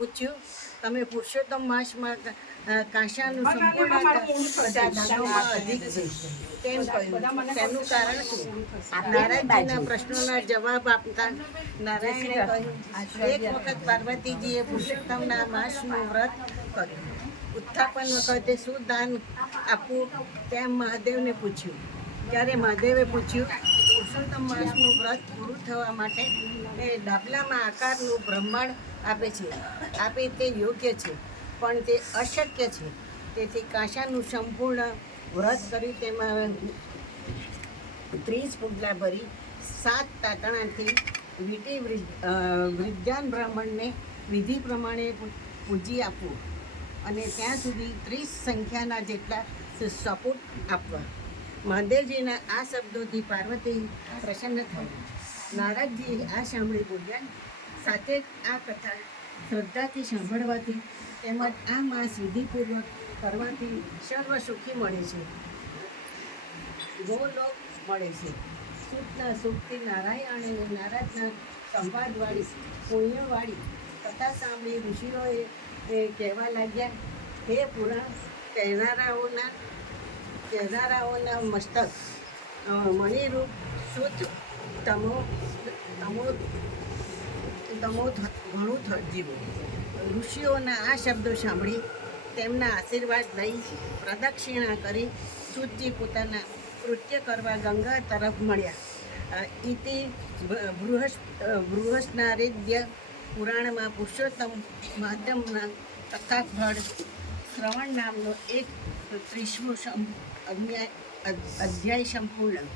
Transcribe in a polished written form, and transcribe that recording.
પૂછ્યું તમે પુરુષોત્તમ માસમાં કાંસાનું સંપૂર્ણ દાનોમાં અધિક છે તેમ કહ્યું. તેનું કારણ શું? નારાયણજીના પ્રશ્નોના જવાબ આપતા નારાયણે કહ્યું, એક વખત પાર્વતીજીએ પુરુષોત્તમના માસનું વ્રત કર્યું. ઉત્થાપન વખતે શું દાન આપવું તેમ મહાદેવને પૂછ્યું. ત્યારે મહાદેવે પૂછ્યું, પુરુષોત્તમ માસનું વ્રત પૂરું થવા માટે એ ડાબલામાં આકારનું બ્રહ્માંડ આપે તે યોગ્ય છે, પણ તે અશક્ય છે. તેથી કાંસાનું સંપૂર્ણ વ્રત કરી તેમાં 30 પુડલા ભરી 7 તાતણાથી વીંટી વિદ્વાન બ્રાહ્મણને વિધિ પ્રમાણે પૂજી આપવું અને ત્યાં સુધી 30 સંખ્યાના જેટલા સપૂત આપવા. મહાદેવજીના આ શબ્દોથી પાર્વતી પ્રસન્ન થઈ. નારદજી આ સાંભળી બોલ્યા, સાથે જ આ કથા શ્રદ્ધાથી સાંભળવાથી તેમજ આ માસ વિધિપૂર્વક કરવાથી સર્વ સુખી મળે છે, ગોલોક મળે છે. સુખના સુખથી નારાયણ અને નારદના સંવાદવાળી પુણ્યવાળી કથા સાંભળી ઋષિઓએ કહેવા લાગ્યા, હે પુરાણ કહેનારાઓના મસ્તક મણિરૂપ શુદ્ધ તમો ઘણું જીવો. ઋષિઓના આ શબ્દો સાંભળી તેમના આશીર્વાદ લઈ પ્રદક્ષિણા કરી શુદ્ધજી પોતાના કૃત્ય કરવા ગંગા તરફ મળ્યા. ઇતિ બૃહસ્નારાયણ પુરાણમાં પુરુષોત્તમ મહાત્મ્યના કથાફળ શ્રવણ નામનો એક 30મો અધ્યાય સંપૂર્ણ.